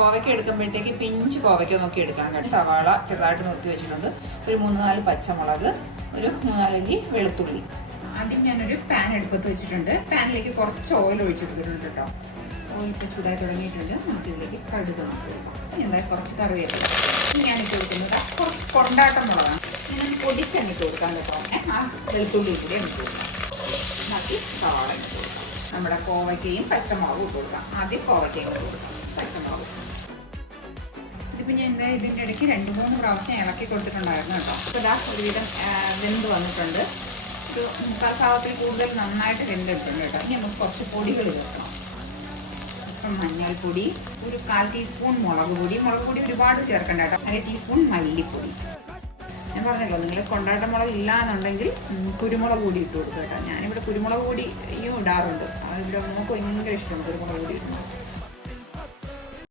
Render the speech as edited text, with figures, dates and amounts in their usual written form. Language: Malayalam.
കോവയ്ക്ക എടുക്കുമ്പോഴത്തേക്ക് പിഞ്ച് കോവയ്ക്ക നോക്കി എടുക്കാൻ കേട്ടോ. സവാള ചെറുതായിട്ട് നോക്കി വെച്ചിട്ടുണ്ട്. ഒരു 3-4 പച്ചമുളക്, ഒരു 3-4 അല്ലി വെളുത്തുള്ളി. ആദ്യം ഞാനൊരു പാൻ എടുപ്പത്ത് വെച്ചിട്ടുണ്ട്. പാനിലേക്ക് കുറച്ച് ഓയിൽ ഒഴിച്ചെടുത്തിട്ടുണ്ട് കേട്ടോ. ഓയിൽ ഇപ്പോൾ ചൂടായി തുടങ്ങിയിട്ടുണ്ട്. നമുക്ക് ഇതിലേക്ക് കടുക് കൊടുക്കാം. എന്തായാലും കുറച്ച് കറിവേപ്പില. ഞാനിട്ട് കൊടുക്കുന്നത് കുറച്ച് കൊണ്ടാട്ടം മുളകാണ്. ഞാൻ പൊടിച്ചെണ്ണിട്ട് കൊടുക്കാൻ കേട്ടോ. ആ വെളുത്തുള്ളി കൂടി ഇട്ട് കൊടുക്കാം. ബാക്കി സവാള ഇട്ട് കൊടുക്കാം. നമ്മുടെ കോവയ്ക്കയും പച്ചമുളകും ഇട്ട് കൊടുക്കാം. ആദ്യം കോവയ്ക്കയും ഇട്ട് കൊടുക്കാം, പച്ചമുളകും. ഇതിപ്പോൾ ഞാൻ ഇതിൻ്റെ ഇടയ്ക്ക് 2-3 പ്രാവശ്യം ഇളക്കി കൊടുത്തിട്ടുണ്ടായിരുന്നു കേട്ടോ. അപ്പോൾ ഇതാ ഒരുവിധം വെന്ത് വന്നിട്ടുണ്ട്. ഒരു 3/4 ഭാഗത്തിൽ കൂടുതൽ നന്നായിട്ട് വെന്തിട്ടുണ്ട് കേട്ടോ. ഇനി നമുക്ക് കുറച്ച് പൊടികൾ ചേർക്കണം. ഇപ്പം മഞ്ഞൾപ്പൊടി, ഒരു 1/4 ടീസ്പൂൺ മുളക് പൊടി. മുളക് പൊടി ഒരുപാട് ചേർക്കണ്ട കേട്ടോ. 1/2 ടീസ്പൂൺ മല്ലിപ്പൊടി. ഞാൻ പറഞ്ഞല്ലോ, നിങ്ങൾ കൊണ്ടാട്ട മുളക് ഇല്ല എന്നുണ്ടെങ്കിൽ കുരുമുളക് പൊടി ഇട്ട് കൊടുക്കുക കേട്ടോ. ഞാനിവിടെ കുരുമുളക് പൊടിയും ഇടാറുണ്ട്. അതിവിടെ നമുക്ക് ഭയങ്കര ഇഷ്ടമാണ് കുരുമുളക് പൊടി ഇടുന്നത്.